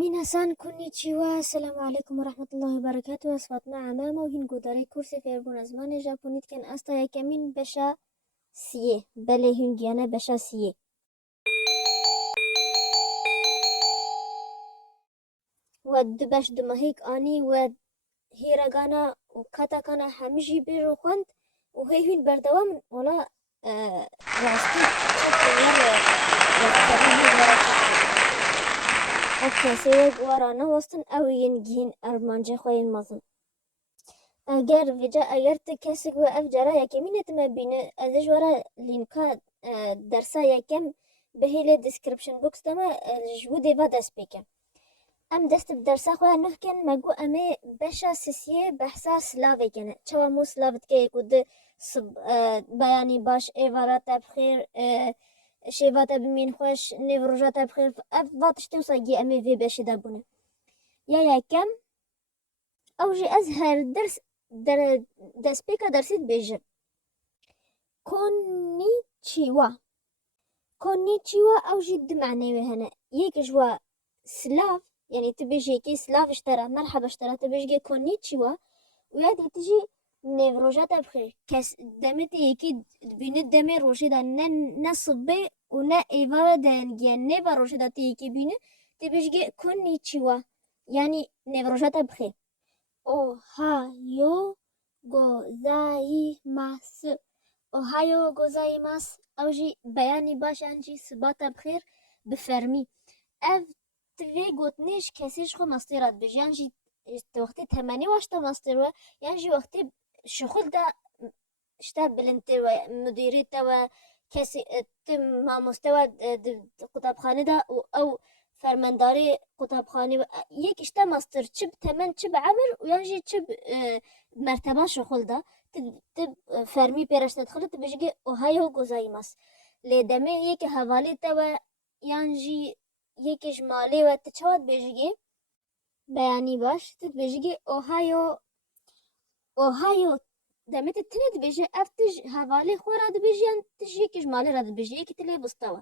میناسان کونیچیوا سلام علیکم و رحمت الله و برکاته. از فاطمه عمامه و هین گوداری کورس فیربون از من ژاپنیت کن استا یکمین بشا سیه بله هین گیانه بشا سیه و دبش دمهیک آنی و هیرگانا و کاتاکانا همیشی بیرو خوند و هین بردوام ولا راستی چک اوکی سوگ وارانه وستن او ینگین ارمانجه خوین مزن اگر تو کسی که اف جرا یکمینت مبینه ازش ورا لینکا درسا یکم به هیل دیسکریپشن بوکس دما جبو دیوا دست بکن ام دست بدرسا خواه نه کن مگو امه بشا سیسیه بحثا سلاوه کنه چوا مو سلاوت که کود بیانی باش ایوارات بخیر شیوات بمین خوش نیوروژات بخیر اف واتشتو ساگی امه وی بشه دابونه یا یکم او جی از هر درس در دست پیکا درسید بیجم کونیچیوا کونیچیوا او جی دو معنی هنه یکش و سلاف يعني تبيجي يكي سلاف اشترى مرحبا اشترى تبيجي كونيتشيوا ويادي تجي نيفروجاتا بخير كاس دمتي يكي بين دمي روشيدا نصبي ونا ايفارا دانجيا نيفا روشيدا تيكي بين تبيجي كونيتشيوا يعني نيفروجاتا بخير اوهايو غوزايماسو اوهايو غوزايماس او جي بياني باش انجي سباتا بخير بفرمي اف تفي قوتنيش كاسيش خو مصيرات بيج يعني وقتي تماني واشتا مصير يعني وقتي شغل دا شتا بلنتي مديري توا كاسي ما مستوى قطابخانه دا او فرمانداري قطابخانه يك اشتا ماستر تشب تمن تشب عمر ويعني تشب مرتبه شغل دا تب فرمي بيرش تدخل تبيجي اوهايو غوزايماس لدمي يك حوالي توا يعني یکیش مالی و تچواد بیجگی بیانی باش تد بیجگی اوهایو دمت تند بیجی افتش حوالی خورا د بیجیان تش یکیش مالی را د بیجی یکی تلی بستوا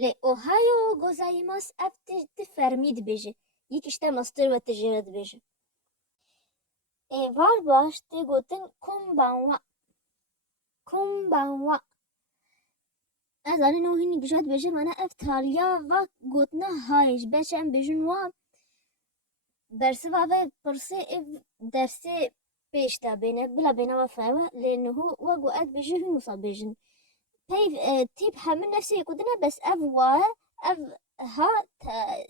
لی اوهایو گوزایماس افتش تفرمید بیجی یکیش تا مستر و تجرد بیجی وار باش تی گوتن کمبانوا از آن نوعی نگشاد بشه من افتالیا و گوتنه هایش بچم بجن و درس و پرسه درس پیش تا بینه بلا بینه و فایو لأنه و گوات بجه نوصل بجن تیپ همه نفسی کدنه بس اف و اف ها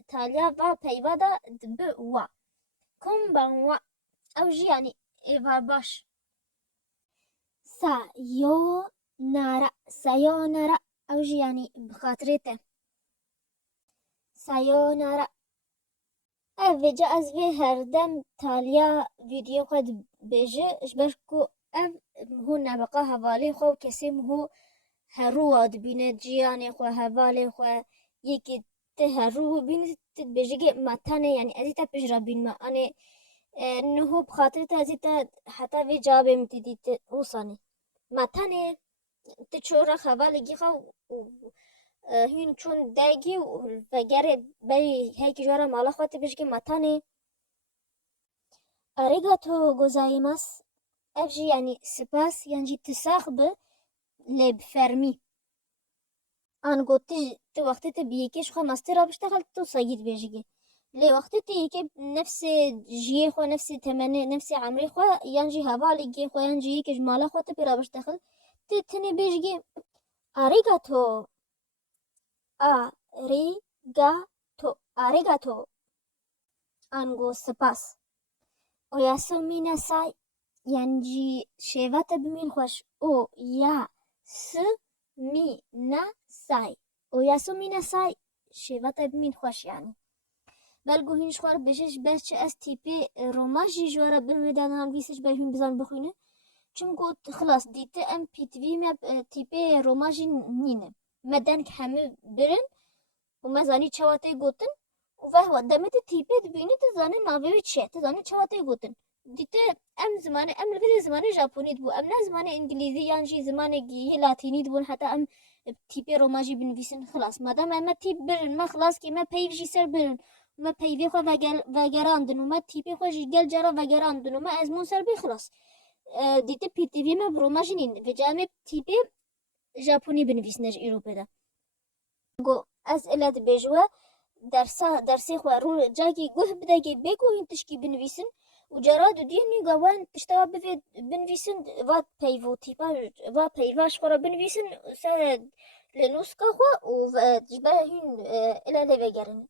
تالیا و پیوا دا دب و کمبانوا او جی یعنی ایوار باش سایونارا او جی یعنی بخاطرته سایونارا اف جا از وی هر دم تالیا ویدیو خود بیجه اشبش کو اف هو نبقا حوالی خو کسیم هو هرو واد بینه جیانی خو حوالی خو یکی ته هرو بینه تد بیجه متانه یعنی ازیتا پیش را بین ما انه نهو بخاطرته ازیتا حتی وی جابه متدی اوسانه متانه تشورا حوالی گی خو هین چون داگی و گره بری هیکی جوارا مالا خواهد بشگی متانه آریگاتو گوزایماس افجی یعنی سپاس یعنی تساخ به لب فرمی آن گوتی تو وقتی تو بیکیش خواه مستی را بشتغل تو ساگید بشگی لی وقتی تو یکی نفس جیه خواه نفس تمنه نفس عمری خواه یعنی حوالی گی خواه یعنی یکیش مالا خواه تو پی را بشتغل تو تنی بشگی آریگاتو آریگاتو آنگو سپاس اویاسومی نسای یعنی شیوات بمین خوش او یا سمی نسای اویاسومی نسای شیوات بمین خوش یعنی بلگو هینش خوار بشش بچ از تیپی روماجی جوارا برمیدان هم ویسش بریم بزن بخوینه چون گوت خلاص دیته ام پیتوی مب تیپی روماجی نینه مدن که همه برن و مزانی چواته گوتن و هو دمت تیپه دبینه تزانه ناوی چه تزانه چواته گوتن دیته ام زمانه ام لفظ زمانه ژاپنی بو ام نه زمانه انگلیزی یعنی زمانه گی لاتینی بو حتی ام تیپه روماجی بنویسن خلاص مادام ام تیپ برن ما خلاص که ما پیوجی سر برن ما پیوی خو وگراندن و ما تیپی خوش گل جرا وگراندن و ما از مون سر بخلاص دیت پی تی وی ما بروما جنین و جامع تیپی ژاپنی بنویسنش ایروپا دا گو از علت بجوا درسی خو رو جاکی گوه بدگی بگو این تشکی بنویسن و جرا دو دینی گوان تشتوا بنویسن و پیوو تیپا و پیواش خورا بنویسن سر لنوسکا خو و جبه هین الاله وگرن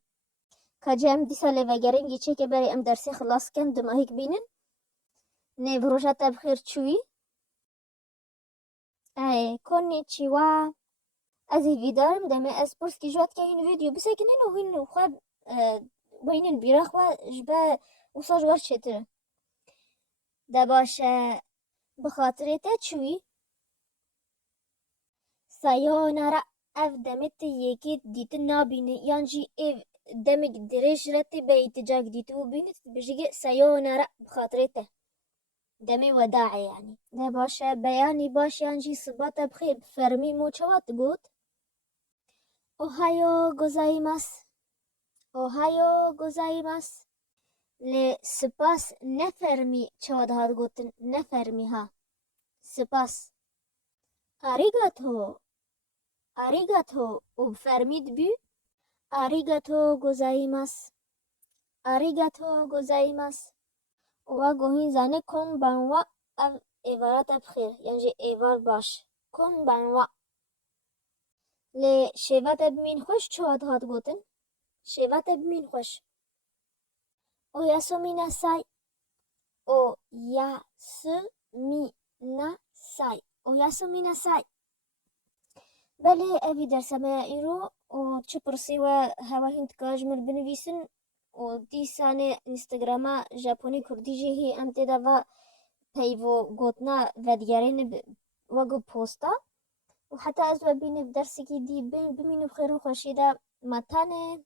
که ام دیسا لوگرن گیچه که برای ام درسی خلاص کن دماهیک بینن نه بروژت بخیر چوی ای کنیچیوا از ویدارم دمه از پرس کی جوات که این ویدیو بسه که نه هین خواب وینن بیرا خوا جبه وصاج ور چتره ده باشه بخاطر تا چوی سایونارا اف دمت یکی دیت نابینه یانجی اف دمک درش رتی بیت جاک دیتو بینت بجیگه سایونارا بخاطر تا دمي وداعي يعني ده باشا بياني باش يانجي صباتا بخير فرمي موچوات قوت اوهايو گوزايماس اوهايو گوزايماس لسپاس نفرمي چواد هاد قوتن نفرمي ها سپاس آريگاتو آريگاتو وبفرميد بي آريگاتو گوزايماس آريگاتو گوزايماس و گوهین زنه کن بانوا او عبارت بخیر یعنی ایوار باش کن بانوا لی شیوت بمین خوش چواد هات گوتن شیوت بمین خوش او یاسو مینا سای او یاسو مینا سای او یاسو مینا سای بله اوی درسمه ایرو و چه پرسی و هوا هند کاجمر بنویسن و دیسانه اینستاگراما ژاپنی کردی جهی امتدا و پیوو گوتنا ودگرین وگو پوستا و حتی از و بینه درسی که دی بمینو بخیر و خوشیده متانه